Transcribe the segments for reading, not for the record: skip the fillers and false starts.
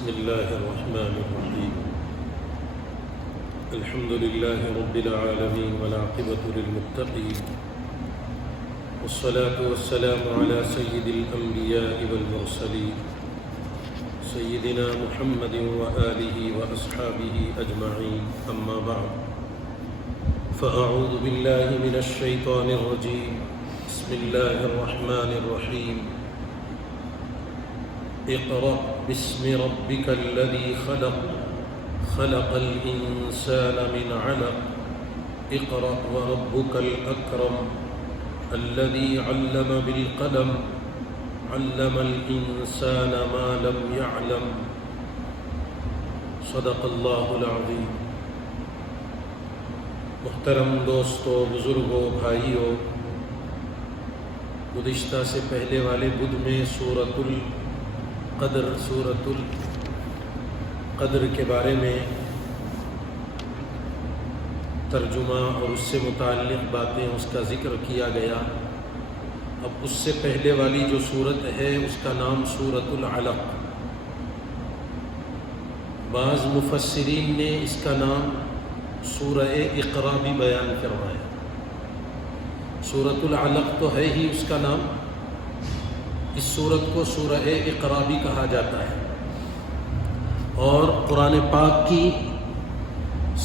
بسم الله الرحمن الرحيم. الحمد لله رب العالمين والعاقبة للمتقين، والصلاة والسلام على سيد الأنبياء والمرسلين سيدنا محمد وآله وأصحابه أجمعين. أما بعد، فأعوذ بالله من الشيطان الرجيم. بسم الله الرحمن الرحيم. اقرأ باسم ربك الذي خلق خلق الإنسان من علق اقرأ وربك الأكرم الذي علم بالقلم علم الإنسان ما لم يعلم صدق الله العظيم. محترم دوستو، بزرگوں، بھائیوں، گزشتہ سے پہلے والے بدھ میں سورۃ القدر کے بارے میں ترجمہ اور اس سے متعلق باتیں، اس کا ذکر کیا گیا. اب اس سے پہلے والی جو سورت ہے اس کا نام سورۃ العلق. بعض مفسرین نے اس کا نام سورہ اقرا بھی بیان فرمایا. سورۃ العلق تو ہے ہی اس کا نام، اس سورت کو سورہ اقرا بھی کہا جاتا ہے. اور قرآن پاک کی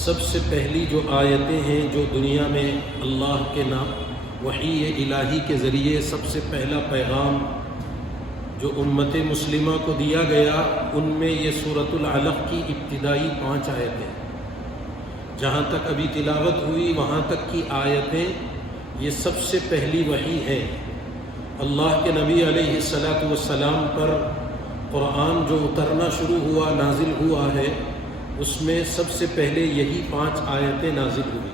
سب سے پہلی جو آیتیں ہیں جو دنیا میں اللہ کے نام وحی الہی کے ذریعے سب سے پہلا پیغام جو امت مسلمہ کو دیا گیا، ان میں یہ سورۃ العلق کی ابتدائی 5 آیتیں، جہاں تک ابھی تلاوت ہوئی وہاں تک کی آیتیں، یہ سب سے پہلی وحی ہے. اللہ کے نبی علیہ السلام پر قرآن جو اترنا شروع ہوا، نازل ہوا ہے، اس میں سب سے پہلے یہی 5 آیتیں نازل ہوئی.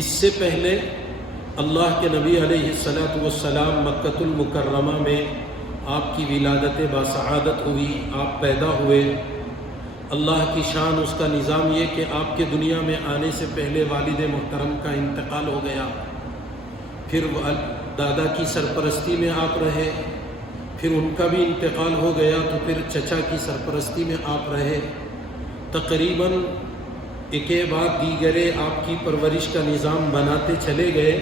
اس سے پہلے اللہ کے نبی علیہ السلام مکۃ المکرمہ میں آپ کی ولادت باسعادت ہوئی، آپ پیدا ہوئے. اللہ کی شان، اس کا نظام یہ کہ آپ کے دنیا میں آنے سے پہلے والد محترم کا انتقال ہو گیا، پھر دادا کی سرپرستی میں آپ رہے، پھر ان کا بھی انتقال ہو گیا تو پھر چچا کی سرپرستی میں آپ رہے. تقریباً ایک بعد دیگرے آپ کی پرورش کا نظام بناتے چلے گئے،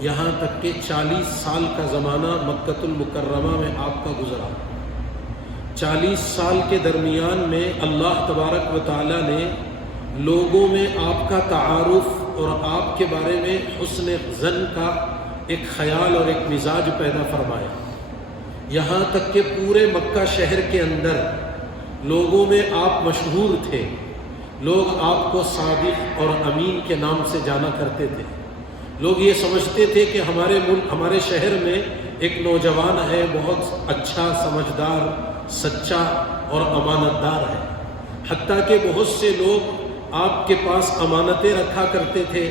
یہاں تک کہ 40 سال کا زمانہ مکۃ المکرمہ میں آپ کا گزرا. 40 سال کے درمیان میں اللہ تبارک و تعالی نے لوگوں میں آپ کا تعارف اور آپ کے بارے میں حسن ظن کا ایک خیال اور ایک مزاج پیدا فرمایا. یہاں تک کہ پورے مکہ شہر کے اندر لوگوں میں آپ مشہور تھے. لوگ آپ کو صادق اور امین کے نام سے جانا کرتے تھے. لوگ یہ سمجھتے تھے کہ ہمارے ملک، ہمارے شہر میں ایک نوجوان ہے، بہت اچھا، سمجھدار، سچا اور امانت دار ہے. حتیٰ کہ بہت سے لوگ آپ کے پاس امانتیں رکھا کرتے تھے.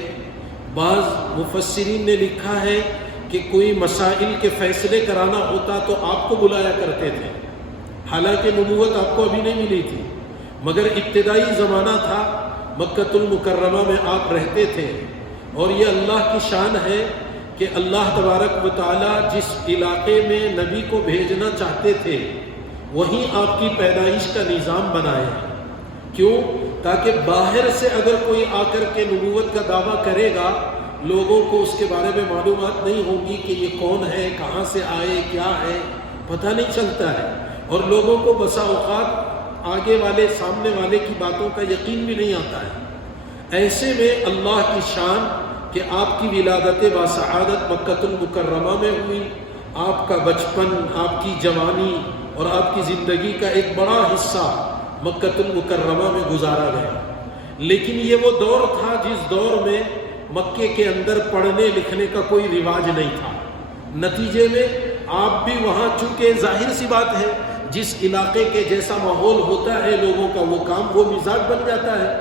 بعض مفسرین نے لکھا ہے کہ کوئی مسائل کے فیصلے کرانا ہوتا تو آپ کو بلایا کرتے تھے. حالانکہ نبوت آپ کو ابھی نہیں ملی تھی، مگر ابتدائی زمانہ تھا، مکۃ المکرمہ میں آپ رہتے تھے. اور یہ اللہ کی شان ہے کہ اللہ تبارک و تعالی جس علاقے میں نبی کو بھیجنا چاہتے تھے وہیں آپ کی پیدائش کا نظام بنائے. کیوں؟ تاکہ باہر سے اگر کوئی آ کر کے نبوت کا دعویٰ کرے گا، لوگوں کو اس کے بارے میں معلومات نہیں ہوگی کہ یہ کون ہے، کہاں سے آئے، کیا ہے، پتہ نہیں چلتا ہے. اور لوگوں کو بسا اوقات آگے والے، سامنے والے کی باتوں کا یقین بھی نہیں آتا ہے. ایسے میں اللہ کی شان کہ آپ کی ولادت باسعادت مکۃ المکرمہ میں ہوئی، آپ کا بچپن، آپ کی جوانی اور آپ کی زندگی کا ایک بڑا حصہ مکۃ المکرمہ میں گزارا گیا. لیکن یہ وہ دور تھا جس دور میں مکے کے اندر پڑھنے لکھنے کا کوئی رواج نہیں تھا. نتیجے میں آپ بھی وہاں، چونکہ ظاہر سی بات ہے جس علاقے کے جیسا ماحول ہوتا ہے لوگوں کا وہ کام، وہ مزاج بن جاتا ہے.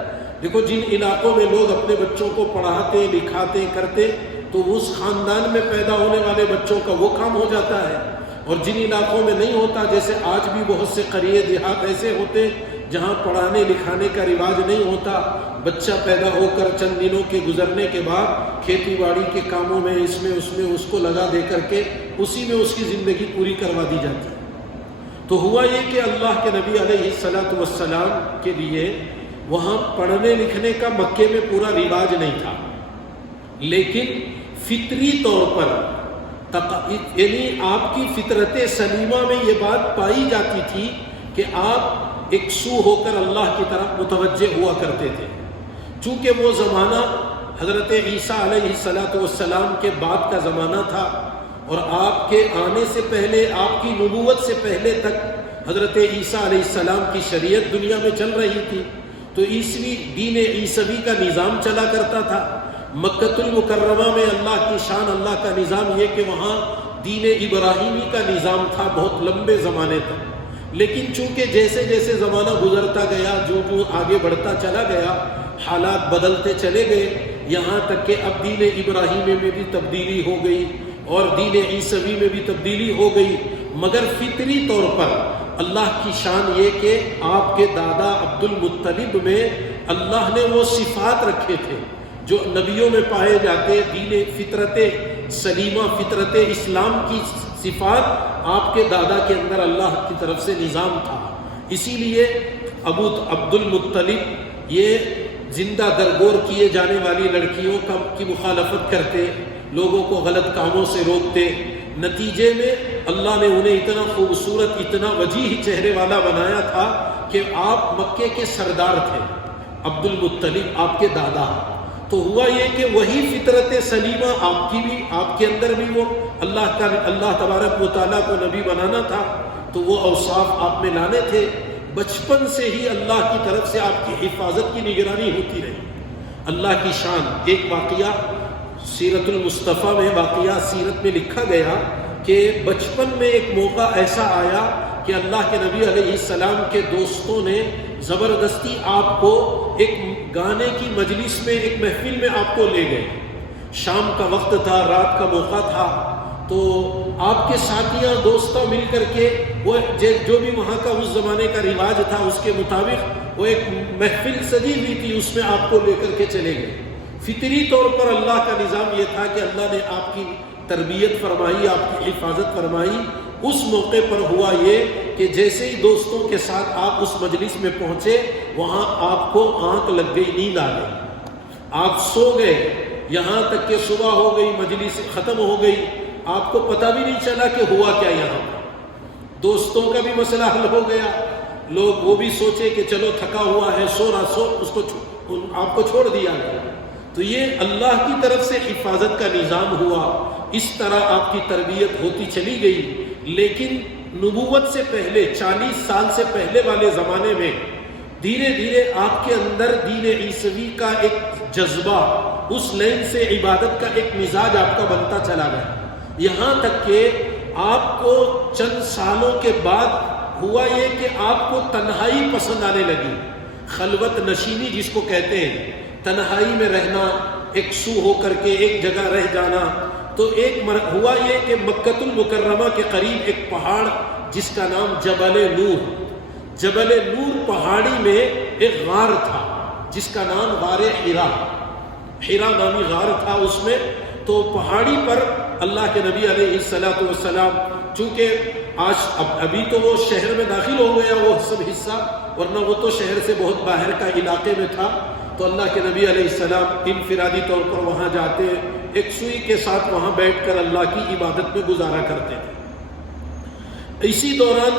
دیکھو، جن علاقوں میں لوگ اپنے بچوں کو پڑھاتے لکھاتے کرتے تو اس خاندان میں پیدا ہونے والے بچوں کا وہ کام ہو جاتا ہے. اور جن علاقوں میں نہیں ہوتا، جیسے آج بھی بہت سے قریے دیہات ایسے ہوتے جہاں پڑھانے لکھانے کا رواج نہیں ہوتا، بچہ پیدا ہو کر چند دنوں کے گزرنے کے بعد کھیتی باڑی کے کاموں میں اس میں اس کو لگا دے کر کے اسی میں اس کی زندگی پوری کروا دی جاتی ہے. تو ہوا یہ کہ اللہ کے نبی علیہ الصلوۃ والسلام کے لیے وہاں پڑھنے لکھنے کا مکے میں پورا رواج نہیں تھا، لیکن فطری طور پر یعنی آپ کی فطرت سلیمہ میں یہ بات پائی جاتی تھی کہ آپ ایک سو ہو کر اللہ کی طرف متوجہ ہوا کرتے تھے۔ چونکہ وہ زمانہ حضرت عیسیٰ علیہ السلام کے بعد کا زمانہ تھا، اور آپ کے آنے سے پہلے، آپ کی نبوت سے پہلے تک حضرت عیسیٰ علیہ السلام کی شریعت دنیا میں چل رہی تھی، تو عیسوی دین عیسوی کا نظام چلا کرتا تھا۔ مکۃ المکرمہ میں اللہ کی شان، اللہ کا نظام یہ کہ وہاں دین ابراہیمی کا نظام تھا بہت لمبے زمانے تک، لیکن چونکہ جیسے جیسے زمانہ گزرتا گیا، جو آگے بڑھتا چلا گیا، حالات بدلتے چلے گئے، یہاں تک کہ اب دین ابراہیمی میں بھی تبدیلی ہو گئی اور دین عیسوی میں بھی تبدیلی ہو گئی، مگر فطری طور پر اللہ کی شان یہ کہ آپ کے دادا عبد المطلب میں اللہ نے وہ صفات رکھے تھے جو نبیوں میں پائے جاتے، دین فطرت سلیمہ، فطرت اسلام کی صفات آپ کے دادا کے اندر اللہ کی طرف سے نظام تھا۔ اسی لیے ابو عبد المطلب یہ زندہ درگور کیے جانے والی لڑکیوں کی مخالفت کرتے، لوگوں کو غلط کاموں سے روکتے، نتیجے میں اللہ نے انہیں اتنا خوبصورت، اتنا وجیح چہرے والا بنایا تھا کہ آپ مکے کے سردار تھے، عبد المطلب آپ کے دادا۔ تو ہوا یہ کہ وہی فطرت سلیمہ آپ کی بھی، آپ کے اندر بھی وہ اللہ تبارک و تعالیٰ کو نبی بنانا تھا، تو وہ اوصاف آپ میں لانے تھے۔ بچپن سے ہی اللہ کی طرف سے آپ کی حفاظت کی نگرانی ہوتی رہی۔ اللہ کی شان، ایک واقعہ سیرت المصطفیٰ میں، واقعہ سیرت میں لکھا گیا کہ بچپن میں ایک موقع ایسا آیا کہ اللہ کے نبی علیہ السلام کے دوستوں نے زبردستی آپ کو ایک گانے کی مجلس میں، ایک محفل میں آپ کو لے گئے۔ شام کا وقت تھا، رات کا موقع تھا، تو آپ کے ساتھیاں دوستوں مل کر کے وہ جو بھی وہاں کا اس زمانے کا رواج تھا اس کے مطابق وہ ایک محفل سجی ہوئی تھی، اس میں آپ کو لے کر کے چلے گئے۔ فطری طور پر اللہ کا نظام یہ تھا کہ اللہ نے آپ کی تربیت فرمائی، آپ کی حفاظت فرمائی۔ اس موقع پر ہوا یہ کہ جیسے ہی دوستوں کے ساتھ آپ اس مجلس میں پہنچے، وہاں آپ کو آنکھ لگ گئی، نیند آ گئی، آپ سو گئے، یہاں تک کہ صبح ہو گئی، مجلس ختم ہو گئی، آپ کو پتہ بھی نہیں چلا کہ ہوا کیا یہاں۔ دوستوں کا بھی مسئلہ حل ہو گیا، لوگ وہ بھی سوچے کہ چلو تھکا ہوا ہے، سو رہا، اس کو آپ کو چھوڑ دیا گیا۔ تو یہ اللہ کی طرف سے حفاظت کا نظام ہوا، اس طرح آپ کی تربیت ہوتی چلی گئی۔ لیکن نبوت سے پہلے 40 سال سے پہلے والے زمانے میں دھیرے دھیرے آپ کے اندر دین عیسوی کا ایک جذبہ، اس لین سے عبادت کا ایک مزاج آپ کا بنتا چلا گیا، یہاں تک کہ آپ کو چند سالوں کے بعد ہوا یہ کہ آپ کو تنہائی پسند آنے لگی، خلوت نشینی جس کو کہتے ہیں، تنہائی میں رہنا، ایک سو ہو کر کے ایک جگہ رہ جانا۔ تو ہوا یہ کہ مکۃ المکرمہ کے قریب ایک پہاڑ جس کا نام جبل نور پہاڑی میں ایک غار تھا جس کا نام غار حرا نامی غار تھا اس میں۔ تو پہاڑی پر اللہ کے نبی علیہ السلام، چونکہ ابھی تو وہ شہر میں داخل ہو گیا وہ سب حصہ، ورنہ وہ تو شہر سے بہت باہر کا علاقے میں تھا، تو اللہ کے نبی علیہ السلام انفرادی طور پر وہاں جاتے، ایک سوئی کے ساتھ وہاں بیٹھ کر اللہ کی عبادت میں گزارا کرتے تھے۔ اسی دوران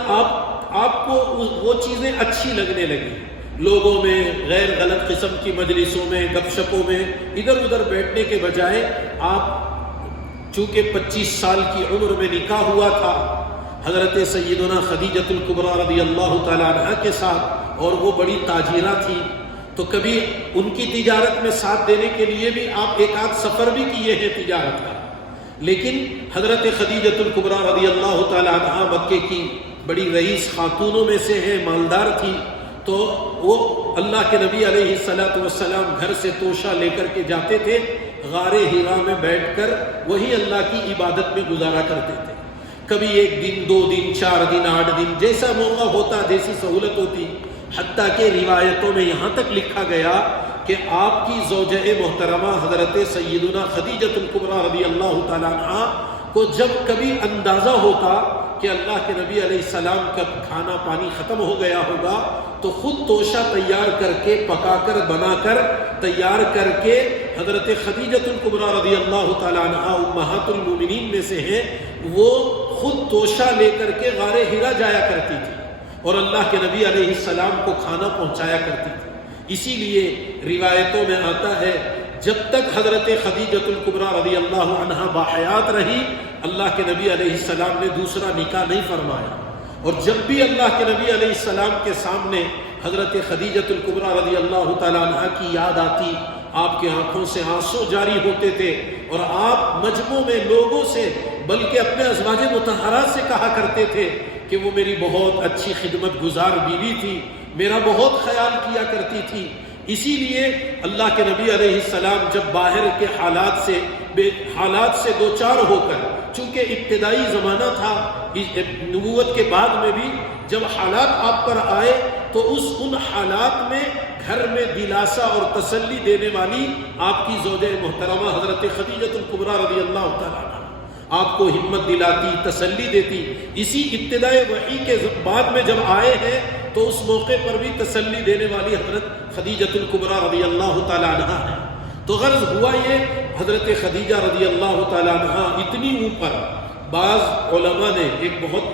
آپ کو وہ چیزیں اچھی لگنے لگی، لوگوں میں غیر غلط قسم کی مجلسوں میں، گپ شپوں میں ادھر ادھر بیٹھنے کے بجائے آپ چونکہ 25 سال کی عمر میں نکاح ہوا تھا حضرت سیدنا خدیجۃ الکبریٰ رضی اللہ تعالی عنہا کے ساتھ، اور وہ بڑی تاجرہ تھی، تو کبھی ان کی تجارت میں ساتھ دینے کے لیے بھی آپ ایک آدھ سفر بھی کیے ہیں تجارت کا۔ لیکن حضرت خدیجۃ الکبریٰ رضی اللہ تعالی عنہا مکے کی بڑی رئیس خاتونوں میں سے ہے، مالدار تھی، تو وہ اللہ کے نبی علیہ السلام گھر سے توشہ لے کر کے جاتے تھے، غار حرا میں بیٹھ کر وہی اللہ کی عبادت میں گزارا کرتے تھے۔ کبھی 1 دن 2 دن 4 دن 8 دن جیسا موقع ہوتا، جیسی سہولت ہوتی، حتیٰ کہ روایتوں میں یہاں تک لکھا گیا کہ آپ کی زوجہ محترمہ حضرت سیدنا خدیجۃ الکبریٰ رضی اللہ تعالیٰ عنہا کو جب کبھی اندازہ ہوتا کہ اللہ کے نبی علیہ السلام کا کھانا پانی ختم ہو گیا ہوگا تو خود توشہ تیار کر کے پکا کر بنا کر تیار کر کے حضرت خدیجۃ الکبریٰ رضی اللہ تعالیٰ عنہا امہات المومنین میں سے ہیں، وہ خود توشہ لے کر کے غار حرا جایا کرتی تھی اور اللہ کے نبی علیہ السلام کو کھانا پہنچایا کرتی تھی۔ اسی لیے روایتوں میں آتا ہے جب تک حضرت خدیجۃ الکبریٰ رضی اللہ عنہا باحیات رہی، اللہ کے نبی علیہ السلام نے دوسرا نکاح نہیں فرمایا، اور جب بھی اللہ کے نبی علیہ السلام کے سامنے حضرت خدیجۃ الکبریٰ رضی اللہ تعالیٰ عنہا کی یاد آتی، آپ کی آنکھوں سے آنسو جاری ہوتے تھے، اور آپ مجمع میں لوگوں سے بلکہ اپنے ازواج مطہرات سے کہا کرتے تھے کہ وہ میری بہت اچھی خدمت گزار بیوی تھی، میرا بہت خیال کیا کرتی تھی۔ اسی لیے اللہ کے نبی علیہ السلام جب باہر کے حالات سے دوچار ہو کر، چونکہ ابتدائی زمانہ تھا نبوت کے بعد میں بھی، جب حالات آپ پر آئے تو ان حالات میں گھر میں دلاسا اور تسلی دینے والی آپ کی زوجہ محترمہ حضرت خدیجۃ الکبریٰ رضی اللہ تعالیٰ عنہا آپ کو ہمت دلاتی، تسلی دیتی۔ اسی ابتدائی وحی کے بعد میں جب آئے ہیں تو اس موقع پر بھی تسلی دینے والی حضرت خدیجۃ الکبریٰ رضی اللہ تعالیٰ عنہا ہے۔ تو غرض ہوا یہ، حضرت خدیجہ رضی اللہ تعالیٰ عنہا اتنی اوپر، بعض علماء نے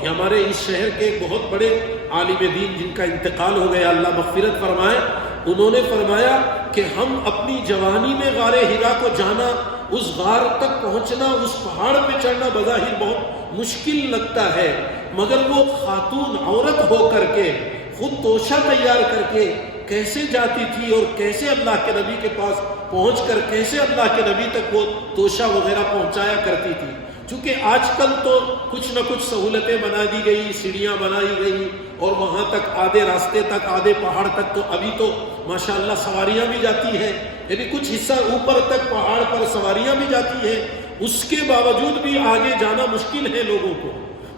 ہمارے اس شہر کے ایک بہت بڑے عالم دین جن کا انتقال ہو گیا، اللہ مغفرت فرمائے، انہوں نے فرمایا کہ ہم اپنی جوانی میں غار حرا کو جانا، اس غار تک پہنچنا، اس پہاڑ پہ چڑھنا بظاہر بہت مشکل لگتا ہے، مگر وہ خاتون عورت ہو کر کے خود توشہ تیار کر کے کیسے جاتی تھی اور کیسے اللہ کے نبی کے پاس پہنچ کر کیسے اللہ کے نبی تک وہ توشہ وغیرہ پہنچایا کرتی تھی۔ چونکہ آج کل تو کچھ نہ کچھ سہولتیں بنا دی گئی، سیڑھیاں بنائی گئی، اور وہاں تک آدھے راستے تک، آدھے پہاڑ تک تو ابھی تو ماشاءاللہ سواریاں بھی جاتی ہیں، یعنی کچھ حصہ اوپر تک پہاڑ پر سواریاں بھی جاتی ہیں، اس کے باوجود بھی آگے جانا مشکل ہے لوگوں کو۔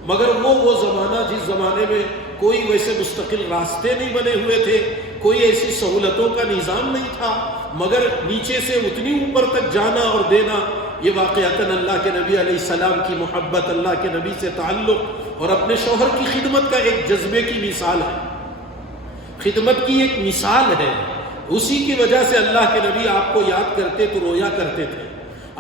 مگر وہ زمانہ جس زمانے میں کوئی ویسے مستقل راستے نہیں بنے ہوئے تھے، کوئی ایسی سہولتوں کا نظام نہیں تھا، مگر نیچے سے اتنی اوپر تک جانا اور دینا، یہ واقعتاً اللہ کے نبی علیہ السلام کی محبت، اللہ کے نبی سے تعلق اور اپنے شوہر کی خدمت کا ایک جذبے کی مثال ہے، خدمت کی ایک مثال ہے۔ اسی کی وجہ سے اللہ کے نبی آپ کو یاد کرتے تو رویا کرتے تھے،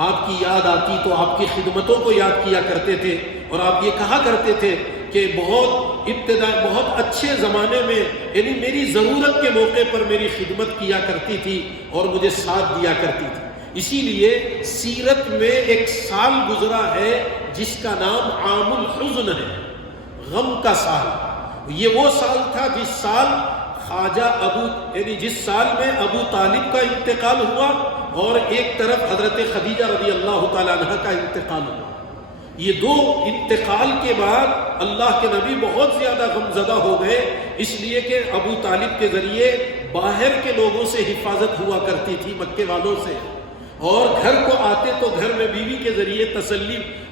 آپ کی یاد آتی تو آپ کی خدمتوں کو یاد کیا کرتے تھے، اور آپ یہ کہا کرتے تھے کہ بہت اچھے زمانے میں، یعنی میری ضرورت کے موقع پر میری خدمت کیا کرتی تھی اور مجھے ساتھ دیا کرتی تھی۔ اسی لیے سیرت میں ایک سال گزرا ہے جس کا نام عام الحزن ہے، غم کا سال۔ یہ وہ سال تھا جس سال جس سال میں ابو طالب کا انتقال ہوا، اور ایک طرف حضرت خدیجہ رضی اللہ تعالیٰ عنہ کا انتقال ہوا۔ یہ دو انتقال کے بعد اللہ کے نبی بہت زیادہ غمزدہ ہو گئے، اس لیے کہ ابو طالب کے ذریعے باہر کے لوگوں سے حفاظت ہوا کرتی تھی، مکے والوں سے، اور گھر کو آتے تو گھر میں بیوی کے ذریعے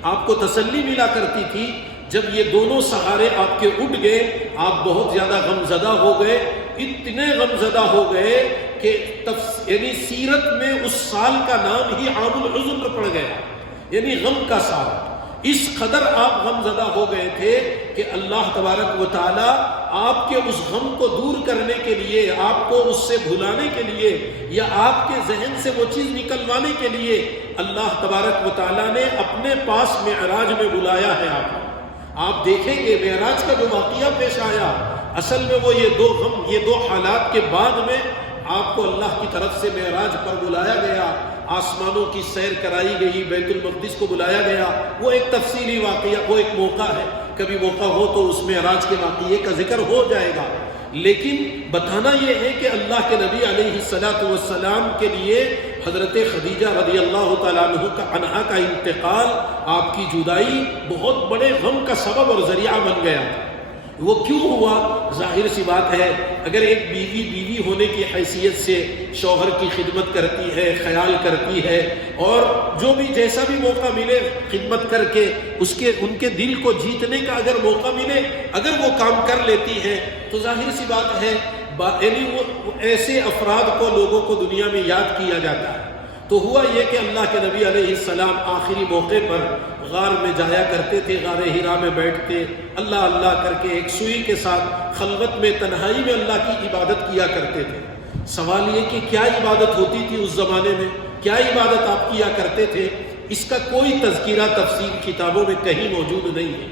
آپ کو تسلی ملا کرتی تھی۔ جب یہ دونوں سہارے آپ کے اٹھ گئے، آپ بہت زیادہ غمزدہ ہو گئے، اتنے غمزدہ ہو گئے کہ یعنی سیرت میں اس سال کا نام ہی عام الحزن پڑ گیا، یعنی غم کا سال۔ اس قدر آپ غمزدہ ہو گئے تھے کہ اللہ تبارک و تعالی آپ کے اس غم کو دور کرنے کے لیے، آپ کو اس سے بھلانے کے لیے، یا آپ کے ذہن سے وہ چیز نکلوانے کے لیے، اللہ تبارک و تعالی نے اپنے پاس معراج میں بلایا ہے آپ دیکھیں گے معراج کا جو واقعہ پیش آیا، اصل میں وہ یہ دو حالات کے بعد میں آپ کو اللہ کی طرف سے معراج پر بلایا گیا، آسمانوں کی سیر کرائی گئی، بیت المقدس کو بلایا گیا۔ وہ ایک تفصیلی واقعہ، وہ ایک موقع ہے، کبھی موقع ہو تو اس معراج کے واقعے کا ذکر ہو جائے گا، لیکن بتانا یہ ہے کہ اللہ کے نبی علیہ السلام کے لیے حضرت خدیجہ رضی اللہ تعالیٰ عنہا کا انتقال، آپ کی جدائی بہت بڑے غم کا سبب اور ذریعہ بن گیا۔ وہ کیوں ہوا؟ ظاہر سی بات ہے، اگر ایک بیوی ہونے کی حیثیت سے شوہر کی خدمت کرتی ہے، خیال کرتی ہے، اور جو بھی جیسا بھی موقع ملے خدمت کر کے ان کے دل کو جیتنے کا اگر موقع ملے، اگر وہ کام کر لیتی ہے تو ظاہر سی بات ہے یعنی وہ ایسے افراد کو، لوگوں کو دنیا میں یاد کیا جاتا ہے۔ تو ہوا یہ کہ اللہ کے نبی علیہ السلام آخری موقع پر غار میں جایا کرتے تھے، غار ہرا میں بیٹھ کے اللہ اللہ کر کے ایک سوئی کے ساتھ خلوت میں تنہائی میں اللہ کی عبادت کیا کرتے تھے۔ سوال یہ کہ کیا عبادت ہوتی تھی اس زمانے میں، کیا عبادت آپ کیا کرتے تھے؟ اس کا کوئی تذکرہ تفسیر کتابوں میں کہیں موجود نہیں ہے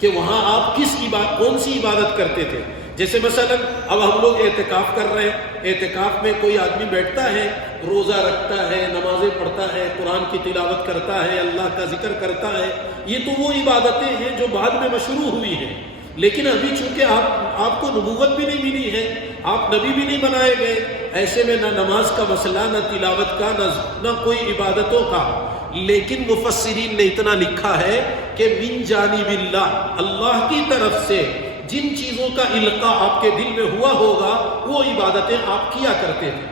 کہ وہاں آپ کون سی عبادت کرتے تھے۔ جیسے مثلا اب ہم لوگ اعتکاف کر رہے ہیں، اعتکاف میں کوئی آدمی بیٹھتا ہے، روزہ رکھتا ہے، نمازیں پڑھتا ہے، قرآن کی تلاوت کرتا ہے، اللہ کا ذکر کرتا ہے، یہ تو وہ عبادتیں ہیں جو بعد میں مشروع ہوئی ہیں۔ لیکن ابھی چونکہ آپ کو نبوت بھی نہیں ملی ہے، آپ نبی بھی نہیں بنائے گئے، ایسے میں نہ نماز کا مسئلہ، نہ تلاوت کا، نہ کوئی عبادتوں کا۔ لیکن مفسرین نے اتنا لکھا ہے کہ من جانب اللہ کی طرف سے جن چیزوں کا القاء آپ کے دل میں ہوا ہوگا وہ عبادتیں آپ کیا کرتے تھے،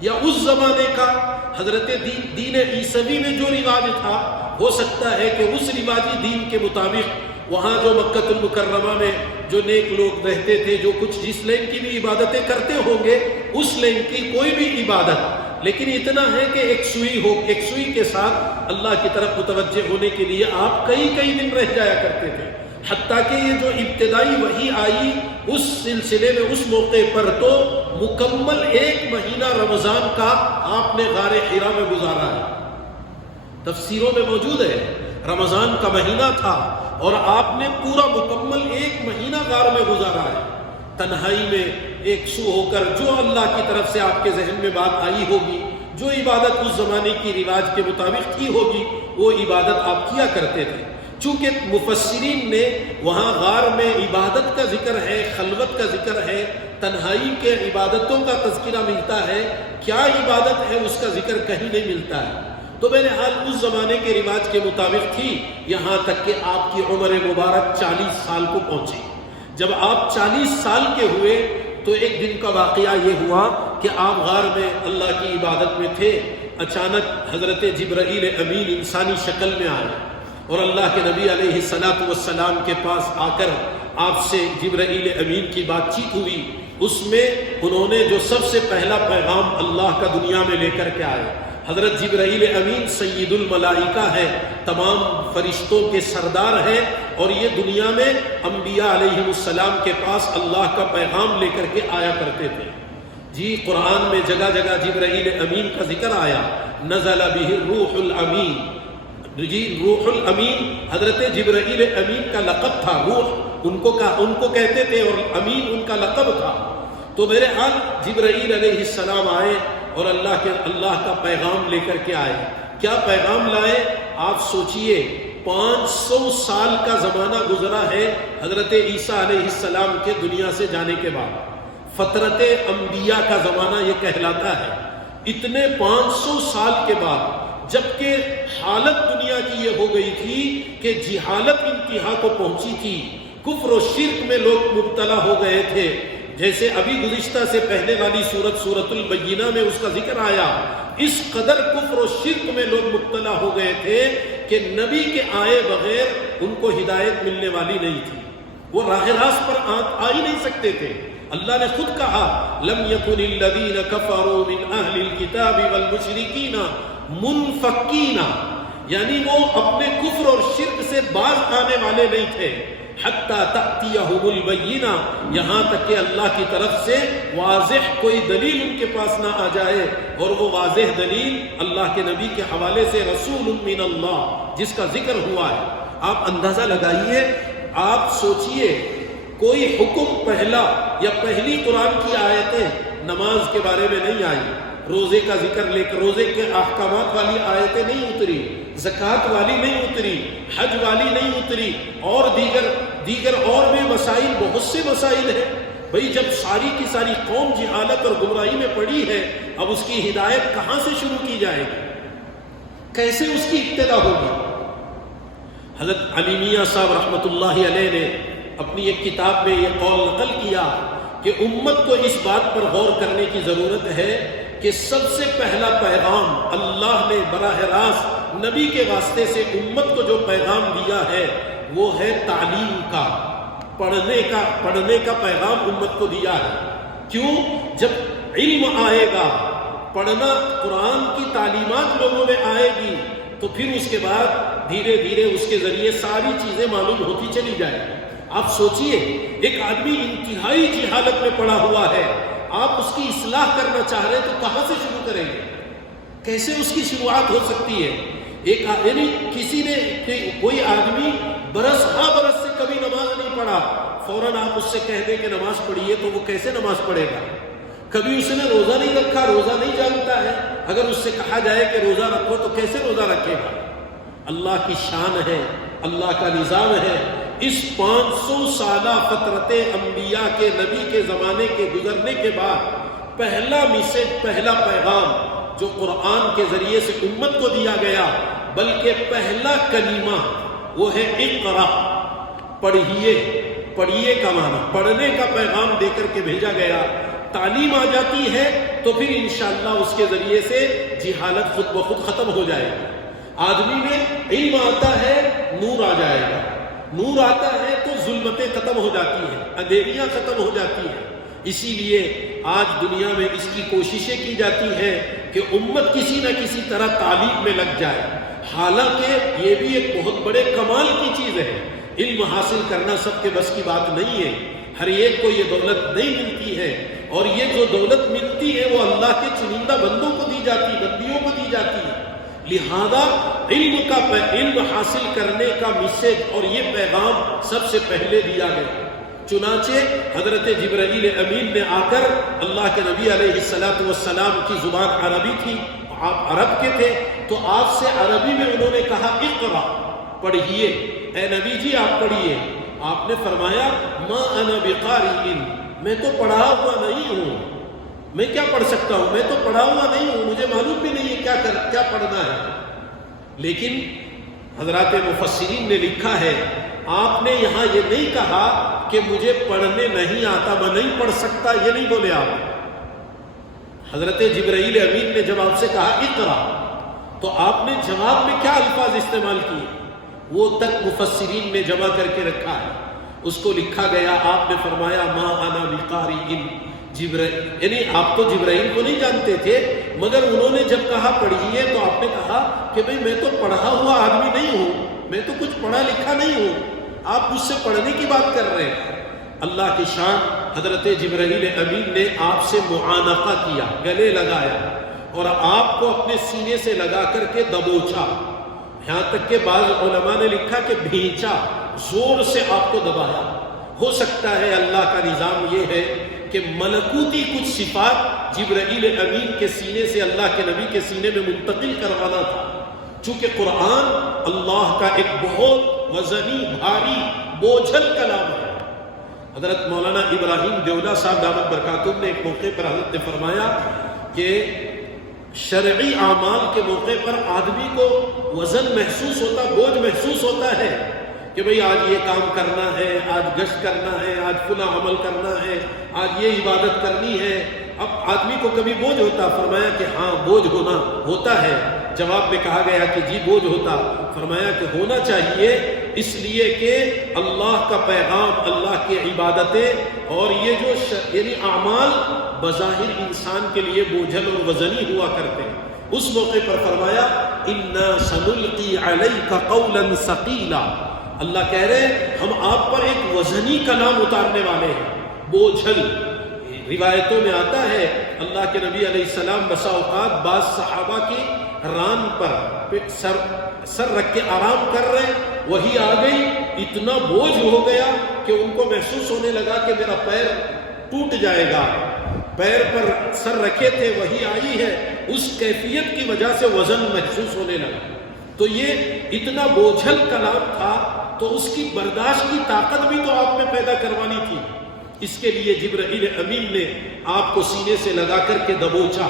یا اس زمانے کا حضرت دین عیسوی میں جو رواج تھا، ہو سکتا ہے کہ اس رواجی دین کے مطابق وہاں جو مکہ المکرمہ میں جو نیک لوگ رہتے تھے، جو کچھ جس لین کی بھی عبادتیں کرتے ہوں گے، اس لین کی کوئی بھی عبادت، لیکن اتنا ہے کہ ایک سوئی کے ساتھ اللہ کی طرف متوجہ ہونے کے لیے آپ کئی دن رہ جایا کرتے تھے۔ حتیٰ کہ یہ جو ابتدائی وحی آئی اس سلسلے میں اس موقع پر تو مکمل 1 مہینہ رمضان کا آپ نے غار حرا میں گزارا ہے، تفسیروں میں موجود ہے۔ رمضان کا مہینہ تھا اور آپ نے پورا مکمل 1 مہینہ غار میں گزارا ہے، تنہائی میں ایک سو ہو کر، جو اللہ کی طرف سے آپ کے ذہن میں بات آئی ہوگی، جو عبادت اس زمانے کی رواج کے مطابق کی ہوگی، وہ عبادت آپ کیا کرتے تھے۔ چونکہ مفسرین نے وہاں غار میں عبادت کا ذکر ہے، خلوت کا ذکر ہے، تنہائی کے عبادتوں کا تذکرہ ملتا ہے، کیا عبادت ہے اس کا ذکر کہیں نہیں ملتا ہے۔ تو بہرحال اس زمانے کے رواج کے مطابق تھی، یہاں تک کہ آپ کی عمر مبارک 40 سال کو پہنچی۔ جب آپ 40 سال کے ہوئے تو ایک دن کا واقعہ یہ ہوا کہ آپ غار میں اللہ کی عبادت میں تھے، اچانک حضرت جبرائیل امین انسانی شکل میں آئے اور اللہ کے نبی علیہ السلام کے پاس آ کر آپ سے جبرائیل امین کی بات چیت ہوئی۔ اس میں انہوں نے جو سب سے پہلا پیغام اللہ کا دنیا میں لے کر کے آئے، حضرت جبرائیل امین سید الملائکہ ہے، تمام فرشتوں کے سردار ہیں، اور یہ دنیا میں انبیاء علیہ السلام کے پاس اللہ کا پیغام لے کر کے آیا کرتے تھے۔ جی قرآن میں جگہ جگہ جبرائیل امین کا ذکر آیا، نزل بہ الروح الامین۔ جی روح الامین حضرت جبرائیل امین کا لقب تھا، روح ان کو کہتے تھے اور امین ان کا لقب تھا۔ تو میرے حال جبرائیل علیہ السلام آئے اور اللہ کا پیغام لے کر کے آئے۔ کیا پیغام لائے؟ آپ سوچئے 500 سال کا زمانہ گزرا ہے حضرت عیسیٰ علیہ السلام کے دنیا سے جانے کے بعد، فترت انبیاء کا زمانہ یہ کہلاتا ہے۔ اتنے 500 سال کے بعد جبکہ حالت دنیا کی یہ ہو گئی تھی کہ جہالت انتہا کو پہنچی تھی، کفر و شرک میں لوگ مبتلا ہو گئے تھے، جیسے ابھی گزشتہ سے پہلے والی سورۃ البینہ میں اس کا ذکر آیا، اس قدر کفر و شرک میں لوگ مبتلا ہو گئے تھے کہ نبی کے آئے بغیر ان کو ہدایت ملنے والی نہیں تھی، وہ راہ راست پر آ ہی نہیں سکتے تھے۔ اللہ نے خود کہا لم یکن الذین کفروا من اہل الکتاب والمشرکین منفکین، یعنی وہ اپنے کفر اور شرک سے باز آنے والے نہیں تھے، حتی تأتیہم البینہ، یہاں تک کہ اللہ کی طرف سے واضح کوئی دلیل ان کے پاس نہ آ جائے، اور وہ واضح دلیل اللہ کے نبی کے حوالے سے رسول من اللہ جس کا ذکر ہوا ہے۔ آپ اندازہ لگائیے، آپ سوچئے کوئی حکم پہلا یا پہلی قرآن کی آیتیں نماز کے بارے میں نہیں آئی، روزے کا ذکر لے کر روزے کے احکامات والی آیتیں نہیں اتری، زکوٰۃ والی نہیں اتری، حج والی نہیں اتری، اور دیگر اور بھی مسائل، بہت سے مسائل ہیں۔ بھئی جب ساری کی ساری قوم جہالت اور گمراہی میں پڑی ہے، اب اس کی ہدایت کہاں سے شروع کی جائے گی؟ کیسے اس کی ابتدا ہوگی؟ حضرت علی میاں صاحب رحمۃ اللہ علیہ نے اپنی ایک کتاب میں یہ قول نقل کیا کہ امت کو اس بات پر غور کرنے کی ضرورت ہے کہ سب سے پہلا پیغام اللہ نے براہ راست نبی کے واسطے سے امت کو جو پیغام دیا ہے وہ ہے تعلیم کا، پڑھنے کا پیغام امت کو دیا ہے۔ کیوں؟ جب علم آئے گا، پڑھنا، قرآن کی تعلیمات لوگوں میں آئے گی تو پھر اس کے بعد دھیرے دھیرے اس کے ذریعے ساری چیزیں معلوم ہوتی چلی جائیں۔ آپ سوچئے، ایک آدمی انتہائی جہالت میں پڑا ہوا ہے، آپ اس کی اصلاح کرنا چاہ رہے ہیں تو کہاں سے شروع کریں گے؟ کیسے اس کی شروعات ہو سکتی ہے؟ یعنی کسی نے، کوئی آدمی برس سے کبھی نماز نہیں پڑھا، فوراً آپ اس سے کہہ دیں کہ نماز پڑھیے تو وہ کیسے نماز پڑھے گا؟ کبھی اس نے روزہ نہیں رکھا، روزہ نہیں جانتا ہے، اگر اس سے کہا جائے کہ روزہ رکھو تو کیسے روزہ رکھے گا؟ اللہ کی شان ہے، اللہ کا نظام ہے۔ اس 500 سالہ فترت انبیاء کے، نبی کے زمانے کے گزرنے کے بعد پہلا میسج، پہلا پیغام جو قرآن کے ذریعے سے امت کو دیا گیا، بلکہ پہلا کلمہ وہ ہے اقرا، پڑھیے۔ پڑھیے کا معنی پڑھنے کا پیغام دے کر کے بھیجا گیا۔ تعلیم آ جاتی ہے تو پھر انشاءاللہ اس کے ذریعے سے جہالت خود بخود ختم ہو جائے گی۔ آدمی میں علم آتا ہے، نور آ جائے گا، نور آتا ہے تو ظلمتیں ختم ہو جاتی ہیں، اندھیریاں ختم ہو جاتی ہیں۔ اسی لیے آج دنیا میں اس کی کوششیں کی جاتی ہیں کہ امت کسی نہ کسی طرح تعلیم میں لگ جائے، حالانکہ یہ بھی ایک بہت بڑے کمال کی چیز ہے۔ علم حاصل کرنا سب کے بس کی بات نہیں ہے، ہر ایک کو یہ دولت نہیں ملتی ہے، اور یہ جو دولت ملتی ہے وہ اللہ کے چنندہ بندوں کو دی جاتی ہے، بندیوں کو دی جاتی ہے۔ لہذا علم حاصل کرنے کا میسج اور یہ پیغام سب سے پہلے دیا گیا۔ چنانچہ حضرت جبرائیل امین نے آ کر، اللہ کے نبی علیہ السلام کی زبان عربی تھی، آپ عرب کے تھے، تو آپ سے عربی میں انہوں نے کہا اقرا، پڑھیے، اے نبی جی آپ پڑھیے۔ آپ نے فرمایا ما انا بقارئ، میں تو پڑھا ہوا نہیں ہوں، میں کیا پڑھ سکتا ہوں، میں تو پڑھا ہوا نہیں ہوں، مجھے معلوم بھی نہیں ہے کیا پڑھنا ہے۔ لیکن حضرات مفسرین نے لکھا ہے، آپ نے یہاں یہ نہیں کہا کہ مجھے پڑھنے نہیں آتا، میں نہیں پڑھ سکتا، یہ نہیں بولے آپ۔ حضرت جبرائیل امین نے جب آپ سے کہا اقرا، تو آپ نے جواب میں کیا الفاظ استعمال کیے وہ تک مفسرین نے جمع کر کے رکھا ہے، اس کو لکھا گیا۔ آپ نے فرمایا ما انا بقارئ، یعنی آپ تو جبرائیل کو نہیں جانتے تھے، مگر انہوں نے جب کہا پڑھیے تو آپ نے کہا کہ بھئی میں تو پڑھا ہوا آدمی نہیں ہوں، میں تو کچھ پڑھا لکھا نہیں ہوں، آپ مجھ سے پڑھنے کی بات کر رہے ہیں۔ اللہ کی شان، حضرت جبرائیل امین نے آپ سے معانقہ کیا، گلے لگایا، اور آپ کو اپنے سینے سے لگا کر کے دبوچا، یہاں تک کہ بعض علماء نے لکھا کہ بھینچا، زور سے آپ کو دبایا۔ ہو سکتا ہے اللہ کا نظام یہ ہے کہ ملکوتی کچھ صفات جبرائیل امین کے سینے سے اللہ کے نبی کے سینے میں منتقل کروانا تھا، چونکہ قرآن اللہ کا ایک بہت وزنی، بھاری، بوجھل کلام ہے۔ حضرت مولانا ابراہیم دیولہ صاحب دامت برکاتہم نے ایک موقع پر حضرت نے فرمایا کہ شرعی اعمال کے موقع پر آدمی کو وزن محسوس ہوتا، بوجھ محسوس ہوتا ہے کہ بھئی آج یہ کام کرنا ہے، آج گشت کرنا ہے، آج فلاں عمل کرنا ہے، آج یہ عبادت کرنی ہے۔ اب آدمی کو کبھی بوجھ ہوتا؟ فرمایا کہ ہاں بوجھ ہوتا ہے۔ جواب میں کہا گیا کہ جی بوجھ ہوتا، فرمایا کہ ہونا چاہیے، اس لیے کہ اللہ کا پیغام، اللہ کی عبادتیں اور یہ جو یعنی اعمال بظاہر انسان کے لیے بوجھل اور وزنی ہوا کرتے ہیں۔ اس موقع پر فرمایا اِنَّا سَنُلْقِي عَلَيْكَ قَوْلًا ثَقِيلًا، اللہ کہہ رہے ہیں ہم آپ پر ایک وزنی کلام اتارنے والے ہیں، بوجھل۔ روایتوں میں آتا ہے اللہ کے نبی علیہ السلام بسا اوقات بعض صحابہ کی ران پر سر رکھ کے آرام کر رہے، وہی آ گئی، اتنا بوجھ ہو گیا کہ ان کو محسوس ہونے لگا کہ میرا پیر ٹوٹ جائے گا، پیر پر سر رکھے تھے، وہی آئی ہے، اس کیفیت کی وجہ سے وزن محسوس ہونے لگا۔ تو یہ اتنا بوجھل کلام تھا، تو اس کی برداشت کی طاقت بھی تو آپ میں پیدا کروانی تھی۔ اس کے لیے جبرائیل امین نے آپ کو سینے سے لگا کر کے دبوچا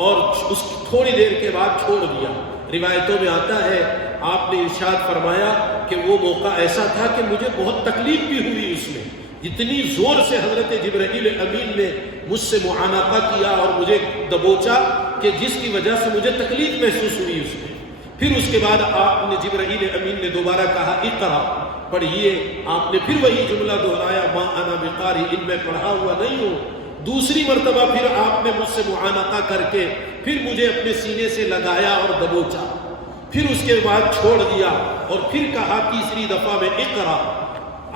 اور اس تھوڑی دیر کے بعد چھوڑ دیا۔ روایتوں میں آتا ہے آپ نے ارشاد فرمایا کہ وہ موقع ایسا تھا کہ مجھے بہت تکلیف بھی ہوئی اس میں، اتنی زور سے حضرت جبرائیل امین نے مجھ سے معانقہ کیا اور مجھے دبوچا کہ جس کی وجہ سے مجھے تکلیف محسوس ہوئی اس میں۔ پھر اس کے بعد آپ نے جبرائیل امین نے دوبارہ کہا اقرا، پڑھیے۔ آپ نے پھر وہی جملہ دہرایا ما انا بقارئ، میں پڑھا ہوا نہیں ہوں، دوسری مرتبہ پھر آپ نے مجھ سے معانقہ کر کے پھر مجھے اپنے سینے سے لگایا اور دبوچا، پھر اس کے بعد چھوڑ دیا اور پھر کہا تیسری دفعہ میں اقرا.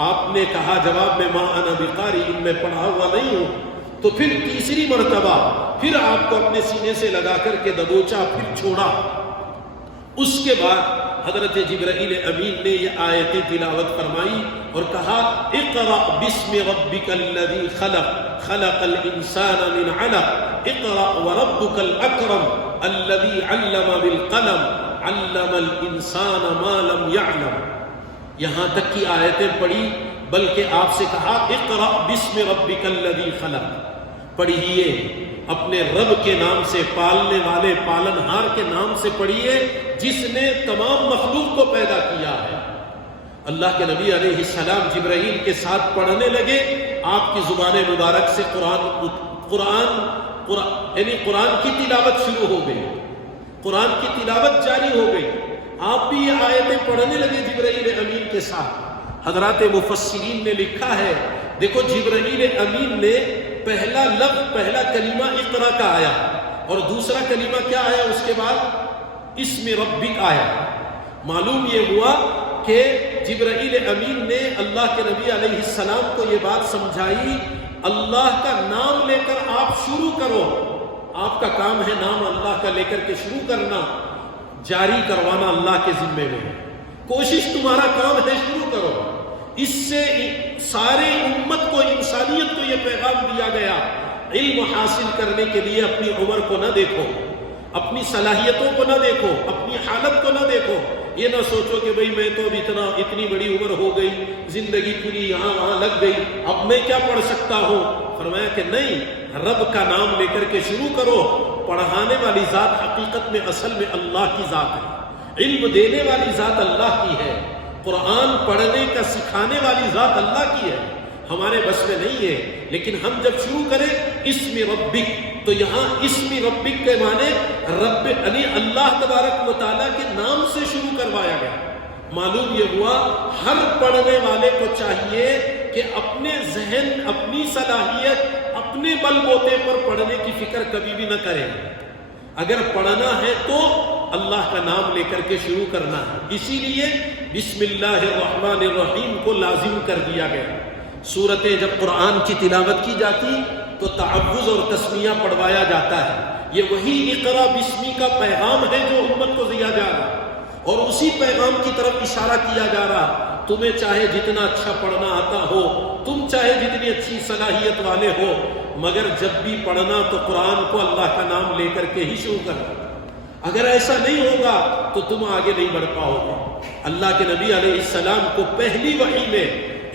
آپ نے کہا جواب میں ما انا بقاری، میں پڑھا ہوا نہیں ہوں. تو پھر تیسری مرتبہ پھر آپ کو اپنے سینے سے لگا کر کے دبوچا، پھر چھوڑا. اس کے بعد حضرت جبرائیل امین نے یہ آیتیں تلاوت فرمائی اور کہا اقرأ بسم ربک الذی خلق خلق الانسان من علق اقرأ وربک الاکرم الذی علم بالقلم علم الانسان ما لم يعلم. یہاں تک کی آیتیں پڑھی، بلکہ آپ سے کہا اقرأ بسم ربک الذی خلق، پڑھیے اپنے رب کے نام سے، پالنے والے پالنہار کے نام سے پڑھیے جس نے تمام مخلوق کو پیدا کیا ہے. اللہ کے نبی علیہ السلام جبرائیل کے ساتھ پڑھنے لگے، آپ کی زبان مبارک سے قرآن کی تلاوت شروع ہو گئی، قرآن کی تلاوت جاری ہو گئی. آپ بھی یہ آیتیں پڑھنے لگے جبرائیل امین کے ساتھ. حضرات مفسرین نے لکھا ہے، دیکھو جبرائیل امین نے پہلا لفظ، پہلا کلمہ اقرا کا آیا اور دوسرا کلمہ کیا آیا اس کے بعد؟ اسم ربک آیا. معلوم یہ ہوا کہ جبرائیل امین نے اللہ کے نبی علیہ السلام کو یہ بات سمجھائی، اللہ کا نام لے کر آپ شروع کرو. آپ کا کام ہے نام اللہ کا لے کر کے شروع کرنا، جاری کروانا اللہ کے ذمے میں. کوشش تمہارا کام ہے، شروع کرو. اس سے سارے امت کو، انسانیت کو یہ پیغام دیا گیا، علم حاصل کرنے کے لیے اپنی عمر کو نہ دیکھو، اپنی صلاحیتوں کو نہ دیکھو، اپنی حالت کو نہ دیکھو. یہ نہ سوچو کہ بھئی میں تو اب اتنی بڑی عمر ہو گئی، زندگی پوری یہاں وہاں لگ گئی، اب میں کیا پڑھ سکتا ہوں. فرمایا کہ نہیں، رب کا نام لے کر کے شروع کرو. پڑھانے والی ذات حقیقت میں اصل میں اللہ کی ذات ہے، علم دینے والی ذات اللہ کی ہے، قرآن پڑھنے کا سکھانے والی ذات اللہ کی ہے، ہمارے بس میں نہیں ہے. لیکن ہم جب شروع کریں اسم ربک، تو یہاں اسم ربک کے معنی رب یعنی اللہ تبارک و تعالیٰ کے نام سے شروع کروایا گیا. معلوم یہ ہوا ہر پڑھنے والے کو چاہیے کہ اپنے ذہن، اپنی صلاحیت، اپنے بل بوتے پر پڑھنے کی فکر کبھی بھی نہ کریں. اگر پڑھنا ہے تو اللہ کا نام لے کر کے شروع کرنا ہے. اسی لیے بسم اللہ الرحمن الرحیم کو لازم کر دیا گیا. سورتیں جب قرآن کی تلاوت کی جاتی تو تعوذ اور تسمیہ پڑھوایا جاتا ہے. یہ وہی اقرا بسمی کا پیغام ہے جو امت کو دیا جا رہا، اور اسی پیغام کی طرف اشارہ کیا جا رہا. تمہیں چاہے جتنا اچھا پڑھنا آتا ہو، تم چاہے جتنی اچھی صلاحیت والے ہو، مگر جب بھی پڑھنا تو قرآن کو اللہ کا نام لے کر کے ہی شروع کرنا. اگر ایسا نہیں ہوگا تو تم آگے نہیں بڑھ پاؤ گے. اللہ کے نبی علیہ السلام کو پہلی وحی میں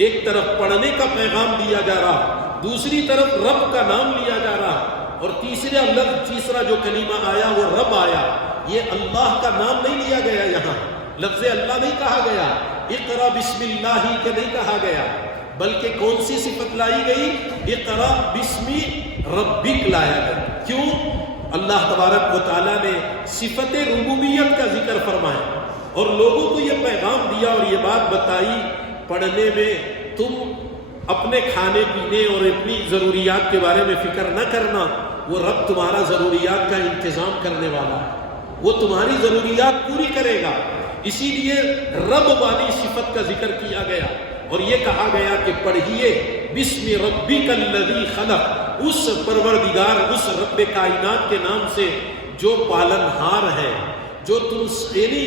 ایک طرف پڑھنے کا پیغام دیا جا رہا، دوسری طرف رب کا نام لیا جا رہا، اور تیسرا جو کلمہ آیا وہ رب آیا. یہ اللہ کا نام نہیں لیا گیا، یہاں لفظ اللہ نہیں کہا گیا، اقرا بسم اللہ کے نہیں کہا گیا، بلکہ کون سی صفت لائی گئی؟ اقرا بسم ربک لایا گیا. کیوں؟ اللہ تبارک و تعالیٰ نے صفت ربوبیت کا ذکر فرمایا اور لوگوں کو یہ پیغام دیا اور یہ بات بتائی، پڑھنے میں تم اپنے کھانے پینے اور اپنی ضروریات کے بارے میں فکر نہ کرنا. وہ رب تمہارا ضروریات کا انتظام کرنے والا ہے، وہ تمہاری ضروریات پوری کرے گا. اسی لیے رب والی صفت کا ذکر کیا گیا اور یہ کہا گیا کہ پڑھیے بسم ربک الذی خلق، اس پروردگار، اس رب کائنات کے نام سے جو پالنہار ہے، جو تم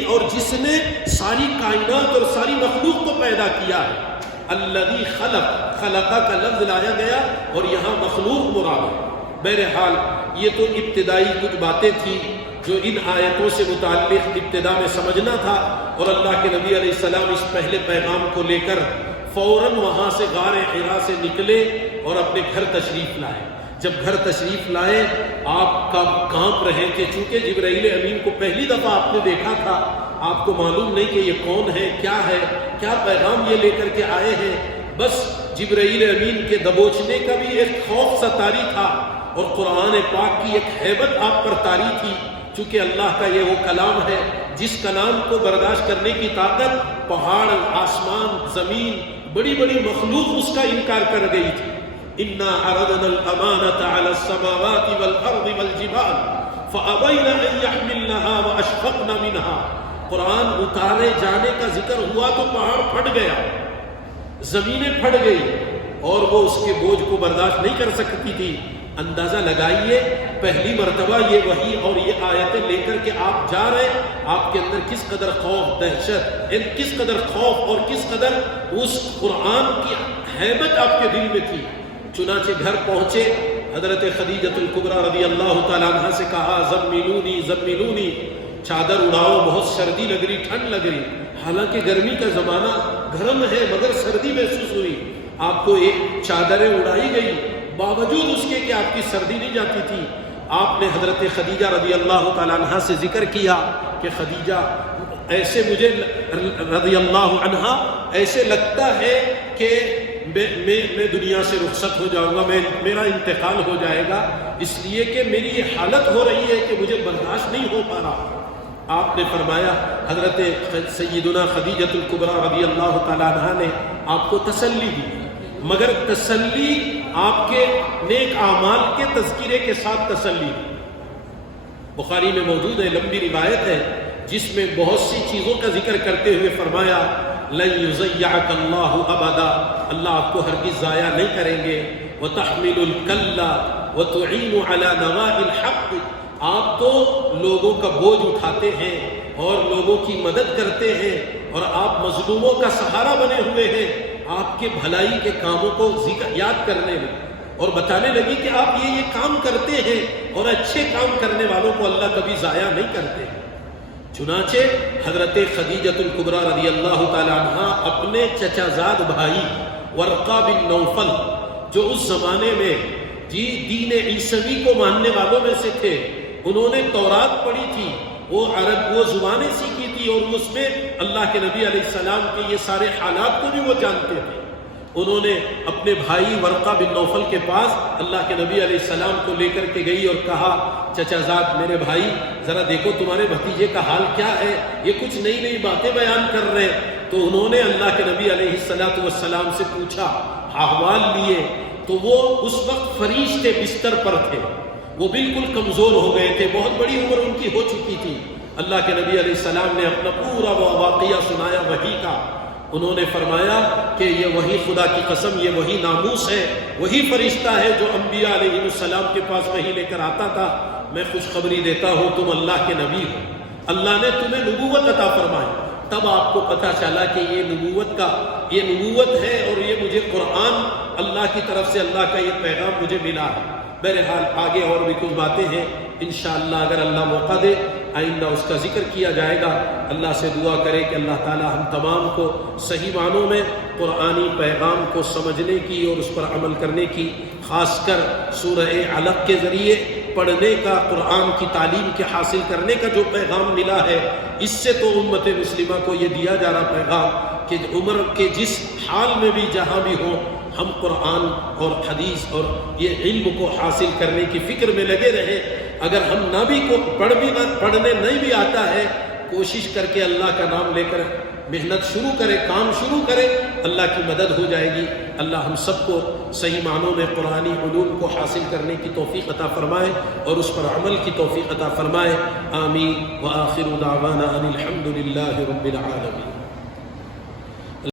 اور جس نے ساری کائنات اور ساری مخلوق کو پیدا کیا ہے. الذی خلق، خلقہ کا لفظ لایا گیا اور یہاں مخلوق مراد ہے. بہرحال یہ تو ابتدائی کچھ باتیں تھیں جو ان آیتوں سے متعلق ابتدا میں سمجھنا تھا، اور اللہ کے نبی علیہ السلام اس پہلے پیغام کو لے کر فوراً وہاں سے غار حرا سے نکلے اور اپنے گھر تشریف لائے. جب گھر تشریف لائے آپ کانپ رہے تھے، چونکہ جبرائیل امین کو پہلی دفعہ آپ نے دیکھا تھا، آپ کو معلوم نہیں کہ یہ کون ہے، کیا پیغام یہ لے کر کے آئے ہیں. بس جبرائیل امین کے دبوچنے کا بھی ایک خوف سا طاری تھا اور قرآن پاک کی ایک ہیبت آپ پر طاری تھی، چونکہ اللہ کا یہ وہ کلام ہے جس کلام کو برداشت کرنے کی طاقت پہاڑ، آسمان، زمین، بڑی بڑی مخلوق اس کا انکار کر گئی تھی. انا عرضنا الامانة على السماوات والارض والجبال فابین ان يحملنها واشفقن منها. قرآن اتارے جانے کا ذکر ہوا تو پہاڑ پھٹ گیا، زمینیں پھٹ گئی اور وہ اس کے بوجھ کو برداشت نہیں کر سکتی تھی. اندازہ لگائیے پہلی مرتبہ یہ وحی اور یہ آیتیں لے کر کے آپ جا رہے ہیں، آپ کے اندر کس قدر خوف، دہشت، کس قدر خوف اور کس قدر اس قرآن کی ہیبت آپ کے دل میں تھی. چنانچہ گھر پہنچے، حضرت خدیجۃ الکبریٰ رضی اللہ تعالیٰ عنہ سے کہا زملونی زملونی، چادر اڑاؤ، بہت سردی لگ رہی، ٹھنڈ لگ رہی. حالانکہ گرمی کا زمانہ، گرم ہے مگر سردی محسوس ہوئی. آپ کو ایک چادریں اڑائی گئی، باوجود اس کے کہ آپ کی سردی نہیں جاتی تھی. آپ نے حضرت خدیجہ رضی اللہ تعالیٰ عنہ سے ذکر کیا کہ خدیجہ ایسے مجھے رضی اللہ عنہ ایسے لگتا ہے کہ میں دنیا سے رخصت ہو جاؤں گا، میرا انتقال ہو جائے گا، اس لیے کہ میری یہ حالت ہو رہی ہے کہ مجھے برداشت نہیں ہو پا رہا. آپ نے فرمایا، حضرت سیدنا خدیجۃ الکبریٰ رضی اللہ تعالیٰ عنہ نے آپ کو تسلی دی، مگر تسلی آپ کے نیک اعمال کے تذکرے کے ساتھ تسلی دی. بخاری میں موجود ہے، لمبی روایت ہے جس میں بہت سی چیزوں کا ذکر کرتے ہوئے فرمایا لن یضیعک اللہ ابدا، اللہ آپ کو ہرگز ضائع نہیں کریں گے. وتحمل الکل وتعین علی نواء الحق، آپ تو لوگوں کا بوجھ اٹھاتے ہیں اور لوگوں کی مدد کرتے ہیں اور آپ مظلوموں کا سہارا بنے ہوئے ہیں. آپ کے بھلائی کے کاموں کو یاد کرنے میں اور بتانے لگی کہ آپ یہ کام کرتے ہیں اور اچھے کام کرنے والوں کو اللہ کبھی ضائع نہیں کرتے. چنانچہ حضرت خدیجۃ الکبریٰ رضی اللہ تعالیٰ عنہ اپنے چچا زاد بھائی ورقہ بن نوفل، جو اس زمانے میں دین عیسوی کو ماننے والوں میں سے تھے، انہوں نے تورات پڑھی تھی، وہ زبانیں سیکھی تھی اور اس میں اللہ کے نبی علیہ السلام کے یہ سارے حالات کو بھی وہ جانتے تھے. انہوں نے اپنے بھائی ورقہ بن نوفل کے پاس اللہ کے نبی علیہ السلام کو لے کر کے گئی اور کہا چچا زاد میرے بھائی ذرا دیکھو تمہارے بھتیجے کا حال کیا ہے، یہ کچھ نئی نئی باتیں بیان کر رہے ہیں. تو انہوں نے اللہ کے نبی علیہ السلام سے پوچھا، احوال لیے، تو وہ اس وقت فرشتے بستر پر تھے، وہ بالکل کمزور ہو گئے تھے، بہت بڑی عمر ان کی ہو چکی تھی. اللہ کے نبی علیہ السلام نے اپنا پورا وہ واقعہ سنایا وحی کا. انہوں نے فرمایا کہ یہ وہی خدا کی قسم، یہ وہی ناموس ہے، وہی فرشتہ ہے جو انبیاء علیہ السلام کے پاس وحی لے کر آتا تھا. میں خوشخبری دیتا ہوں تم اللہ کے نبی ہو، اللہ نے تمہیں نبوت عطا فرمائی. تب آپ کو پتہ چلا کہ یہ نبوت ہے اور یہ مجھے قرآن اللہ کی طرف سے اللہ کا یہ پیغام مجھے ملا ہے. بہرحال آگے اور بھی کچھ باتیں ہیں، انشاءاللہ اگر اللہ موقع دے آئندہ اس کا ذکر کیا جائے گا. اللہ سے دعا کرے کہ اللہ تعالی ہم تمام کو صحیح معنوں میں قرآنی پیغام کو سمجھنے کی اور اس پر عمل کرنے کی، خاص کر سورہ علق کے ذریعے پڑھنے کا، قرآن کی تعلیم کے حاصل کرنے کا جو پیغام ملا ہے، اس سے تو امت مسلمہ کو یہ دیا جا رہا پیغام کہ عمر کے جس حال میں بھی جہاں بھی ہوں ہم قرآن اور حدیث اور یہ علم کو حاصل کرنے کی فکر میں لگے رہیں. اگر ہم نہ بھی پڑھنے نہیں بھی آتا ہے، کوشش کر کے اللہ کا نام لے کر محنت شروع کرے، کام شروع کرے، اللہ کی مدد ہو جائے گی. اللہ ہم سب کو صحیح معنوں میں قرآنی علوم کو حاصل کرنے کی توفیق عطا فرمائے اور اس پر عمل کی توفیق عطا فرمائے. آمین. وآخر دعوانا ان الحمد للہ رب العالمین.